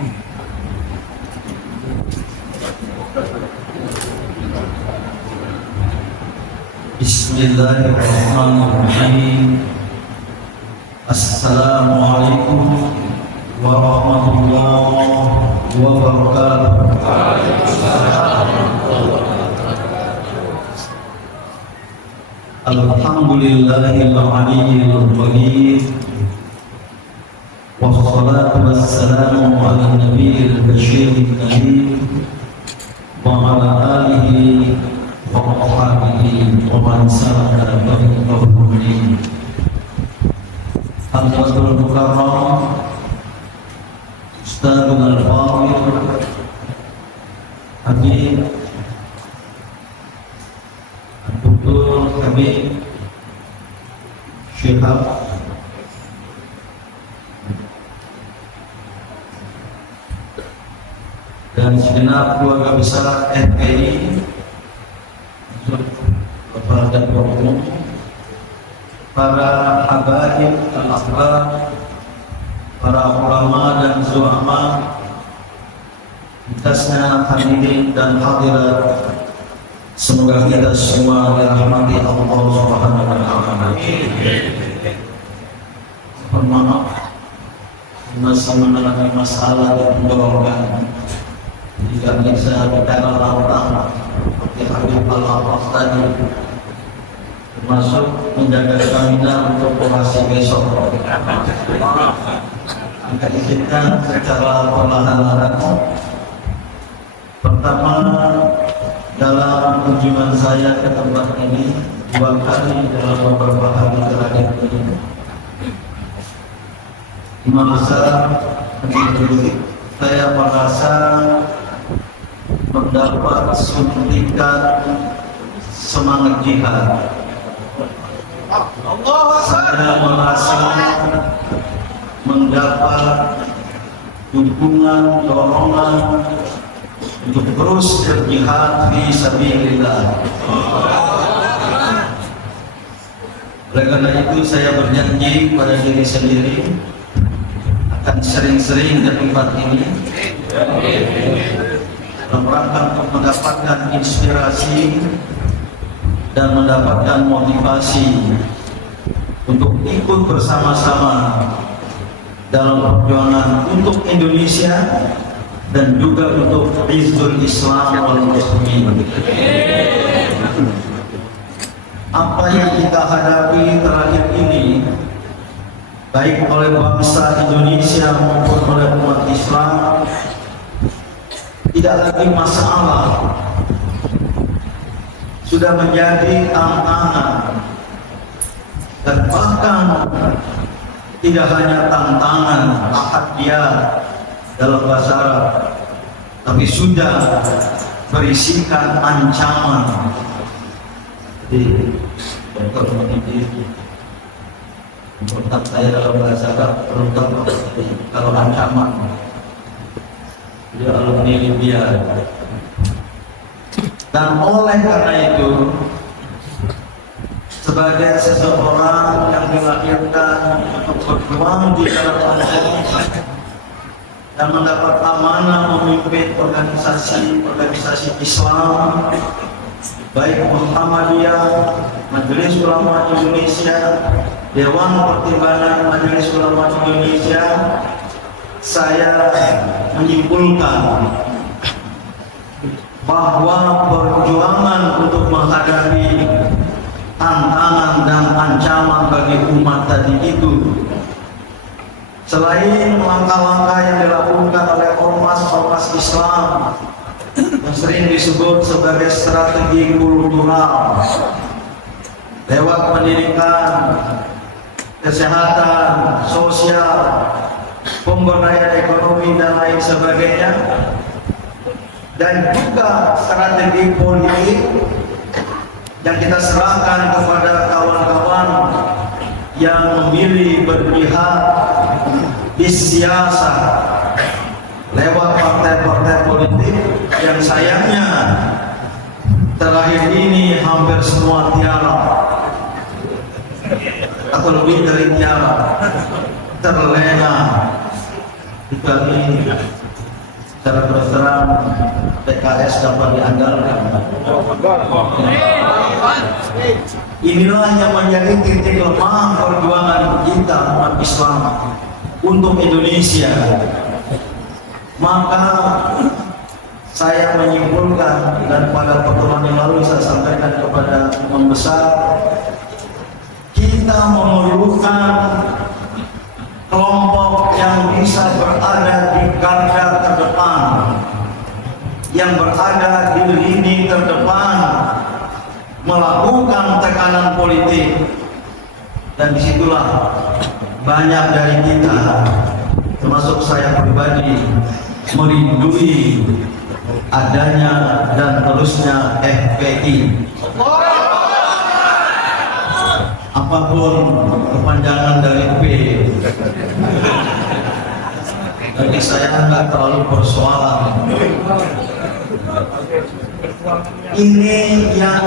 Bismillahirrahmanirrahim. Assalamualaikum warahmatullahi wabarakatuh. Alhamdulillahil aliyyil qadir. Wassalatu wassalamu ala nabiyil basyiril nadir wa ala alihi wa ashabihi wa man salaka tariqahum ini. Al-Fadlul Mukarram Ustadzul Al-Fadhil Habib Abdul Habib Syihab dan segenap keluarga besar FPI, Bapak dan Ibu, para habaib al-akhbar, para ulama dan zu'ama, atasnya hadirin dan hadirat, semoga kita semua dirahmati Allah Subhanahu wa taala. Mohon maaf masih mengalami masalah dan dorongan tidak bisa bicara lantang seperti Habib Al-Afaf tadi, termasuk menjaga stamina untuk operasi besok. Maka izinkan secara perlahan-lahan. Pertama, dalam kunjungan saya ke tempat ini 2 kali dalam beberapa hari terakhir ini, Imam besar saya merasa mendapat suntikan semangat jihad. Saya merasa mendapat dukungan, dorongan untuk terus berjihad fi sabilillah. Oleh karena itu saya berjanji pada diri sendiri akan sering-sering ke tempat ini dalam rangka untuk mendapatkan inspirasi dan mendapatkan motivasi untuk ikut bersama-sama dalam perjuangan untuk Indonesia dan juga untuk Izzul Islam wal Muslimin. Apa yang kita hadapi terakhir ini, baik oleh bangsa Indonesia maupun oleh umat Islam, tidak lagi masalah, sudah menjadi tantangan. Dan bahkan tidak hanya tantangan, tahadiyah dalam bahasa Arab, tapi sudah berisikan ancaman. Jadi dokter mendidik menurut saya dalam bahasa Arab terutama kalau ancaman. Dia alumni Libya. Dan oleh karena itu, sebagai seseorang yang dilahirkan untuk berjuang di dalam Allah dan mendapat amanah memimpin organisasi Islam, baik Muhammadiyah, Majelis Ulama Indonesia, Dewan Pertimbangan Majelis Ulama Indonesia, saya menyimpulkan bahwa perjuangan untuk menghadapi tantangan dan ancaman bagi umat tadi itu, selain langkah-langkah yang dilakukan oleh ormas Islam yang sering disebut sebagai strategi kultural lewat pendidikan, kesehatan, sosial, pemberdayaan ekonomi dan lain sebagainya, dan juga strategi politik yang kita serahkan kepada kawan-kawan yang memilih berjihad di siasa lewat partai-partai politik yang sayangnya terakhir ini hampir semua tiara atau lebih dari tiara terlena dibagi secara terus terang PKS dapat diandalkan. Inilah yang menjadi titik lemah perjuangan kita umat Islam untuk Indonesia. Maka saya menyimpulkan, dan pada pertemuan yang lalu saya sampaikan kepada imam besar, kita memerlukan kelompok yang bisa berada di garda terdepan, yang berada di lini terdepan, melakukan tekanan politik. Dan disitulah banyak dari kita, termasuk saya pribadi, merindui adanya dan terusnya FPI. Apapun kepanjangan dari P, bagi saya nggak terlalu persoalan. Ini yang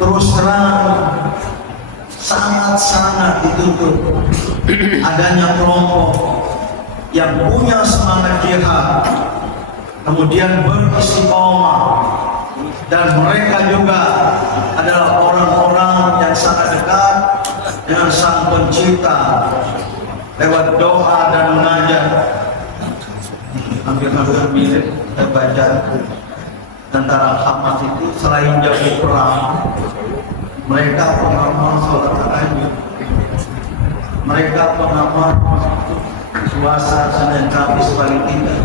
terus terang sangat-sangat dituntut adanya kelompok yang punya semangat jihad, kemudian beristiqomah, dan mereka juga adalah orang-orang yang sangat dekat dengan Sang Pencipta lewat doa dan munajat. Hampir-hampir mirip saya baca tentara Hamas itu, selain jauh perang, mereka pengamal sholat tahajud, mereka pengamal puasa Senin Kamis paling tidak.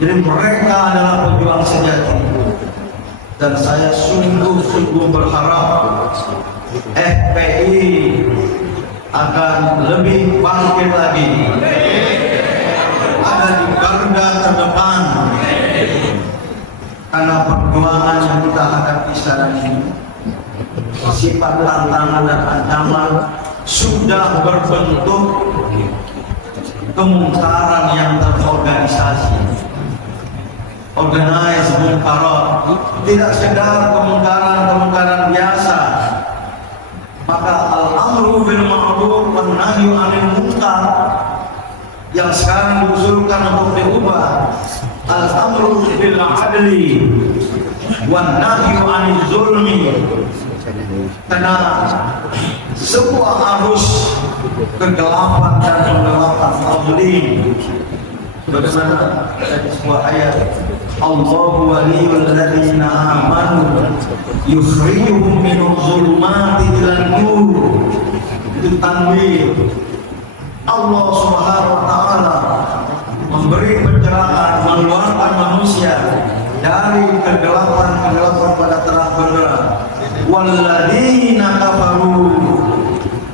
Jadi mereka adalah pejuang sejati, dan saya sungguh-sungguh berharap FPI akan lebih bangkit lagi, ada di garda terdepan, karena perjuangan yang kita hadapi sekarang ini sifat tantangan dan ancaman sudah berbentuk kemungkaran yang terorganisasi, organized munkarat, tidak sekedar kemungkaran biasa. Maka al-amru bil ma'ruf wan nahyu 'anil munkar yang sekarang diusulkan untuk diubah, al-amru bil 'adli wan nahyu 'anil zulmi. Karena sebuah arus kegelapan dan penggelapan zalim, bagaimana dari sebuah ayat, Allahu waliyul ladzina amanu yukhrijuhum minadh dhulumati ilan nur. Itu tanwir. Allah Subhanahu wa taala memberi pencerahan, mengeluarkan manusia dari kegelapan pada terang benderang. Walladzina kafaru,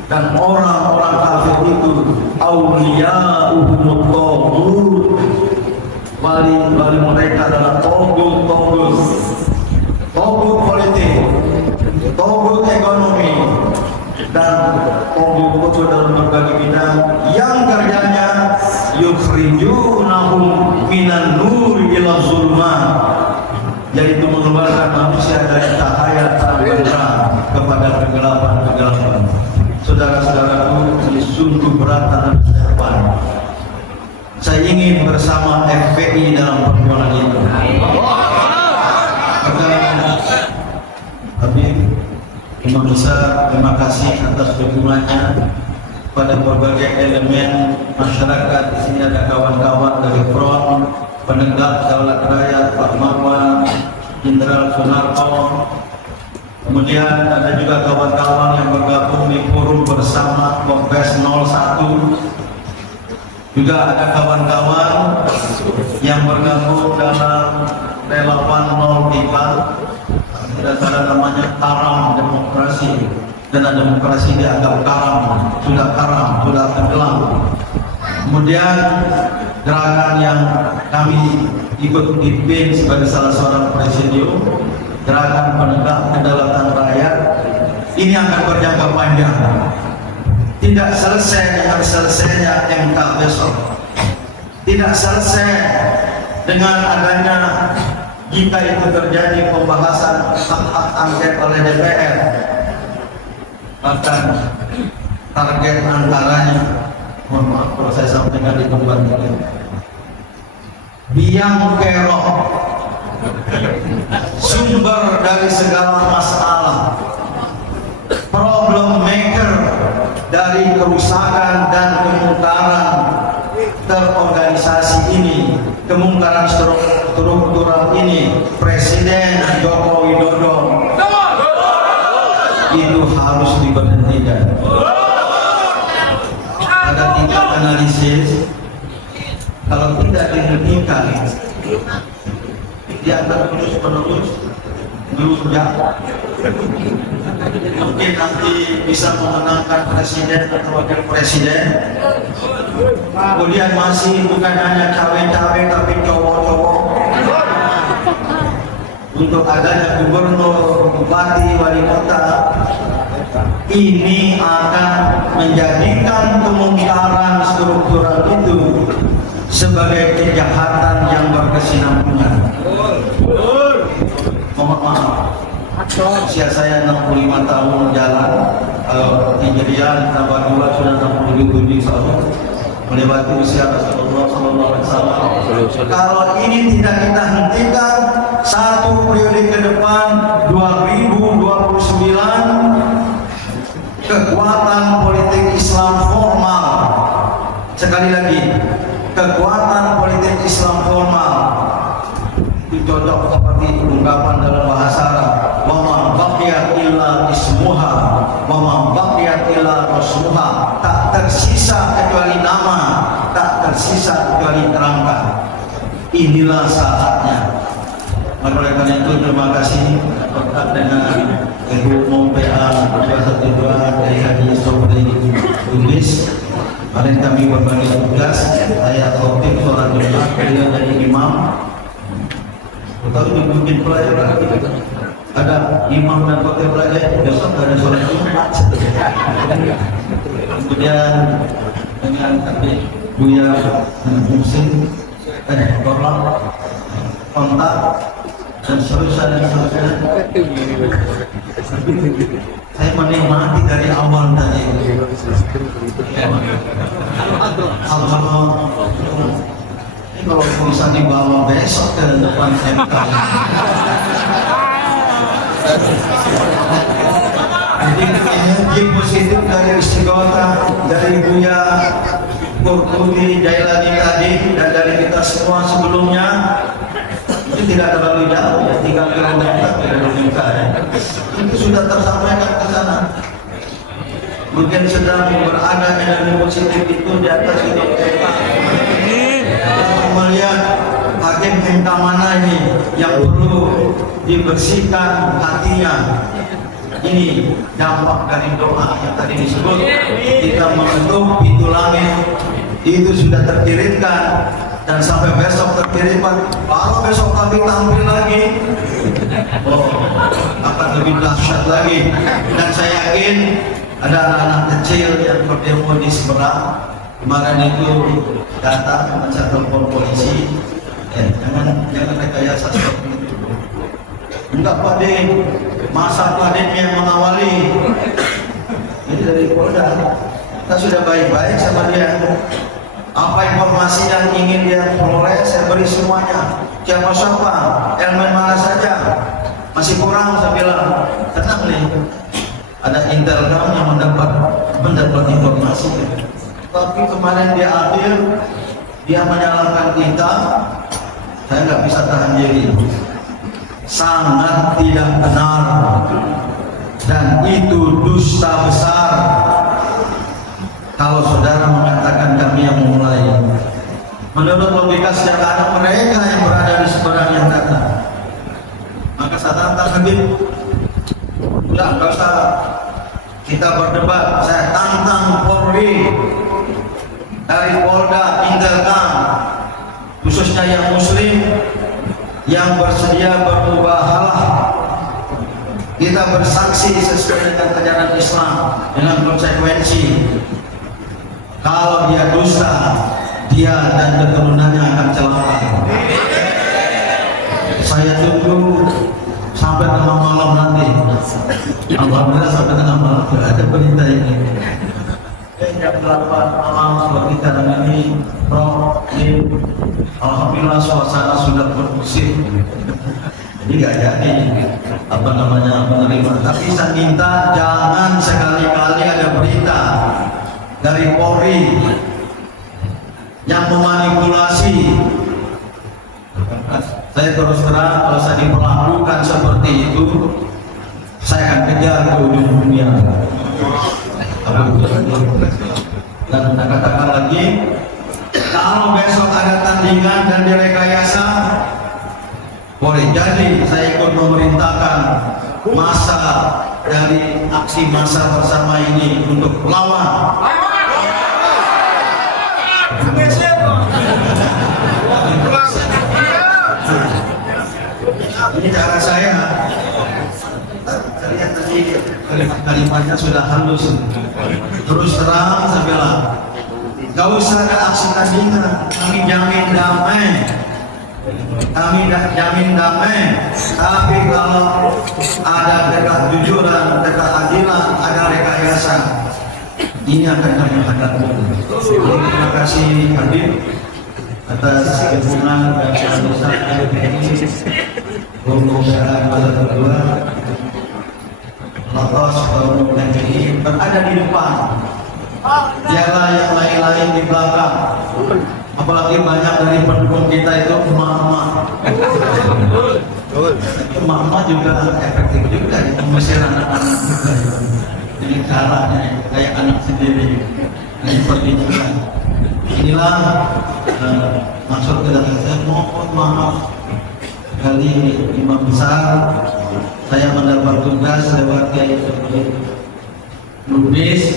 dan orang-orang kafir itu auliya'uhumut taghut, wali mereka adalah togut politik, togut ekonomi, dan togut dalam berbagai bidang yang kerjanya yukhrijunahum minan nur ila zulman, yaitu mengeluarkan manusia dari cahaya terang benderang kepada kegelapan. Saudara-saudaraku, ini sungguh berat dan depan. Saya ingin bersama FPI dalam perjuangan itu. Habib Imam Besar, terima kasih atas dukungannya pada berbagai elemen masyarakat. Di sini ada kawan-kawan dari Front Penegak Daulat Rakyat, Pak Marwan, Jenderal Sunarko. Kemudian ada juga kawan-kawan yang bergabung di forum bersama Kongres 01. Juga ada kawan-kawan yang bergabung dalam relawan 03. Ada namanya Karam Demokrasi. Dan demokrasi dianggap karam, sudah tenggelam. Kemudian gerakan yang kami ikut dipimpin sebagai salah seorang presidium, gerakan penegak kedaulatan rakyat, ini akan berjangka panjang. Tidak selesai dengan selesainya MK besok, tidak selesai dengan adanya, jika itu terjadi, pembahasan hak angket oleh DPR. Bahkan target antaranya, mohon maaf kalau saya sampaikan di tempat ini, tiang kerok, sumber dari segala masalah, problem maker dari kerusakan dan kemungkaran terorganisasi ini, kemungkaran struktural ini, Presiden Joko Widodo itu harus diberhentikan. Pada tingkat analisis, kalau tidak dihentikan, dia akan terus-menerus melunjak. Mungkin nanti bisa memenangkan presiden atau wakil presiden. Kemudian masih bukan hanya cawe-cawe tapi cowok-cowok. Untuk adanya gubernur, bupati, wali kota, ini akan menjadikan kemungkaran struktural itu sebagai kejahatan yang berkesinambungan. Mohon maaf, usia saya 65 tahun jalan, kalau Hijriah tambah 2 sudah 67 tahun, melewati usia Rasulullah SAW. Kalau ini tidak kita hentikan, satu periode ke depan 2029, kekuatan politik Islam formal, sekali lagi, kekuatan politik Islam formal itu cocok seperti ungkapan dalam bahasa Arab, wa ma baqiyat illa ismuha wa ma baqiyat illa rasmuha, tak tersisa kecuali nama, tak tersisa kecuali kerangka. Inilah saatnya. Maka oleh karena itu terima kasih berkat dengan Ketua Umum PA 212 dari Haji Sobri Lubis. Mari kami berbagi tugas. Saya khotib sholat Jumat, beliau jadi imam. Tahu dibikin pelajaran gitu. Ada imam dan khotib lagi, besok ada sholat Jumat. Kemudian dengan kami Buya Musim, tolong kontak dan seterusnya. Saya menikmati dari awal tadi. Kalau bisa dibawa besok ke depan MK. Jadi energi positif dari Istiqomah, dari Buya Kurtubi, Jailani tadi, dan dari kita semua sebelumnya, itu tidak terlalu jauh ya, 3 kilometer dari MK ya. Itu sudah tersampaikan ke sana. Mungkin sedang berada energi positif itu di atas itu. Melihat hakim MK mana ini yang perlu dibersihkan hatinya. Ini dampak dari doa yang tadi disebut. Kita mengetuk pintu langit, itu sudah terkirimkan dan sampai besok terkirimkan. Kalau besok kami tampil lagi, akan lebih dahsyat lagi. Dan saya yakin ada anak-anak kecil yang berdemo di seberang. Kemarin itu datang mencari telepon polisi, jangan rekayasa seperti itu. Enggak Pak De, masa Pak De yang mengawali. Ini dari Polda, kita sudah baik-baik sama dia. Apa informasi yang ingin dia peroleh, saya beri semuanya. Siapa-siapa, elemen mana saja, masih kurang saya bilang. Tenang nih, ada Intelcam yang mendapat informasi. Tapi kemarin dia akhir, dia menyalahkan kita, saya nggak bisa tahan diri. Sangat tidak benar, dan itu dusta besar. Kalau saudara mengatakan kami yang memulai, menurut logika sejarah mereka yang berada di seberang yang datang. Maka saya tantang Habib, udah nggak usah kita berdebat. Saya tantang Polri, dari Polda, Intelcam, khususnya yang Muslim, yang bersedia bermubahalah. Kita bersaksi sesuai dengan ajaran Islam dengan konsekuensi. Kalau dia dusta, dia dan keturunannya akan celaka. Saya tunggu sampai tengah malam nanti. Alhamdulillah sampai tengah malam ada berita ini. Jam 8 malam seperti kadang ini Prof. Alhamdulillah suasana sudah kondusif. Jadi nggak jadi menerima. Tapi saya minta jangan sekali-kali ada berita dari Polri yang memanipulasi. Saya terus terang kalau saya diperlakukan seperti itu, saya akan kejar ke ujung dunia. Dan saya katakan lagi, kalau besok ada tandingan dan direkayasa, boleh jadi saya ikut memerintahkan masa dari aksi massa bersama ini untuk melawan. Ini cara saya. Saya lihat tadi kalimatnya sudah halus. Terus terang saya bilang, gak usah ada aksi tandingan, kami jamin damai. Kami jamin damai. Tapi kalau ada ketidakjujuran, ketidakadilan, ada rekayasa, ini akan kami hadapi. Terima kasih Habib atas dukungan dan kesempatan ini. Pembukaan pada kedua, Latos ini berada di depan. Dialah yang lain-lain di belakang. Apalagi banyak dari pendukung kita itu emak-emak. Emak-emak juga efektif juga mengusir anak-anak juga. Jadi caranya kayak anak sendiri. Seperti itu. Inilah maksud kedatangan saya. Mohon maaf kali imam besar, saya mendapat tugas lewat Kiai Lubis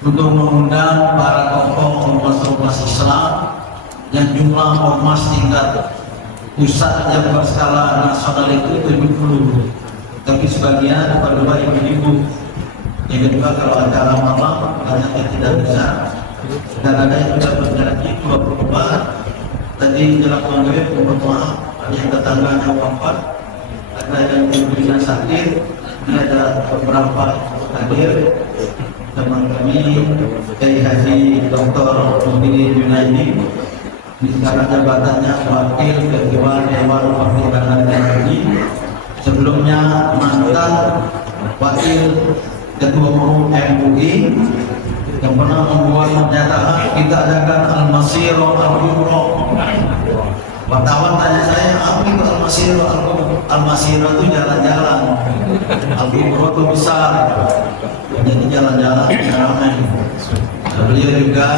untuk mengundang para tokoh ormas-ormas Islam yang jumlah ormas tingkat pusat yang berskala nasional itu 70, tapi sebagian pada ibu-ibu. Yang kedua, kalau acara malam banyak yang tidak bisa, dan ada yang sudah berjanji 24. Tadi jelas maghrib, mohon maaf, ada yang tetangganya wafat, ada yang ibunya sakit, ini ada beberapa hadir teman kami, Kiai Haji Dr. Muhyiddin Junaidi, di sekarang jabatannya Wakil Ketua Dewan Pertimbangan TNI, sebelumnya mantan Wakil Ketua Umum MUI yang pernah membuat pernyataan kita adakan Al-Masiro Al-Kubro. Wartawan tanya saya, apa itu Al-Masiro Al-Kubro? Al-Masiro itu jalan-jalan, Al-Kubro itu besar, jadi jalan-jalan ramai. Beliau juga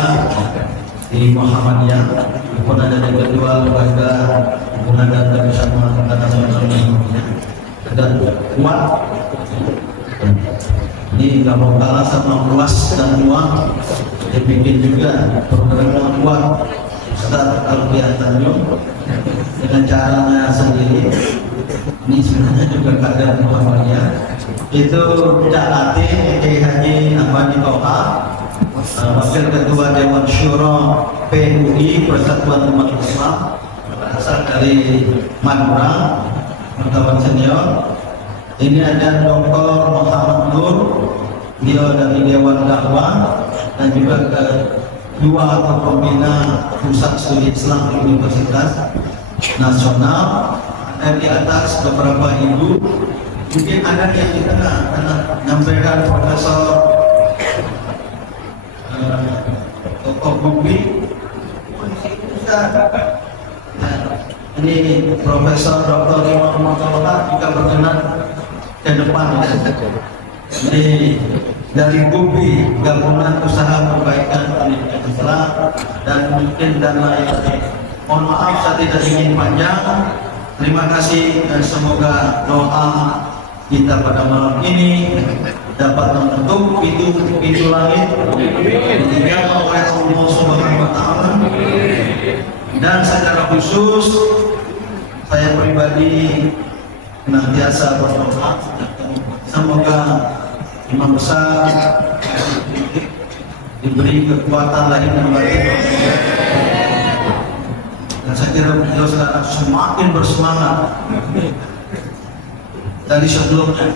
di Muhammadiyah pun ada di kedua lembaga hubungan dan bersama kata-kata dan kuat. Ini nggak mau kalah sama luas dan luang. Dia bikin juga program kuat Ustaz Alfian Tanjung dengan caranya sendiri. Ini sebenarnya juga kader Muhammadiyah. Itu Cak Ati, Kiai Haji Ahmadi Toha, Wakil Ketua Dewan Syuro PUI Persatuan Umat Islam, berasal dari Madura, kawan senior. Ini ada Dr. Muhammad Nur, dia dari Dewan Dakwah dan juga ketua atau pembina Pusat Studi Islam Universitas Nasional. Dan di atas beberapa ibu, mungkin ada yang kita menyampaikan Profesor Tokoh Bukti. Ini Profesor Dr. Imam Matola juga berkenan ke depan. Ini dari GUPI, Gabungan Usaha Perbaikan Pendidikan Islam, dan mungkin dan lain-lain. Mohon maaf saya tidak ingin panjang. Terima kasih dan semoga doa kita pada malam ini dapat membentuk pintu langit dijawab oleh Allah Subhanahu wa Ta'ala. Dan secara khusus saya pribadi senantiasa berdoa semoga imam besar diberi kekuatan lahir dan batin, dan saya kira beliau sekarang semakin bersemangat dari sebelumnya,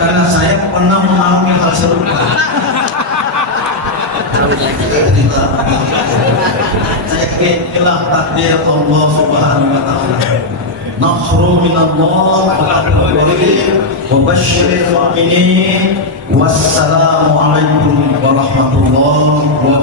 karena saya pernah mengalami hal serupa. Saya cerita. Saya inilah takdir Allah Subhanahu wa taala. Nasrun minallah wa fathun qarib wa basyiril mu'minin. Wassalamu alaikum warahmatullahi wabarakatuh.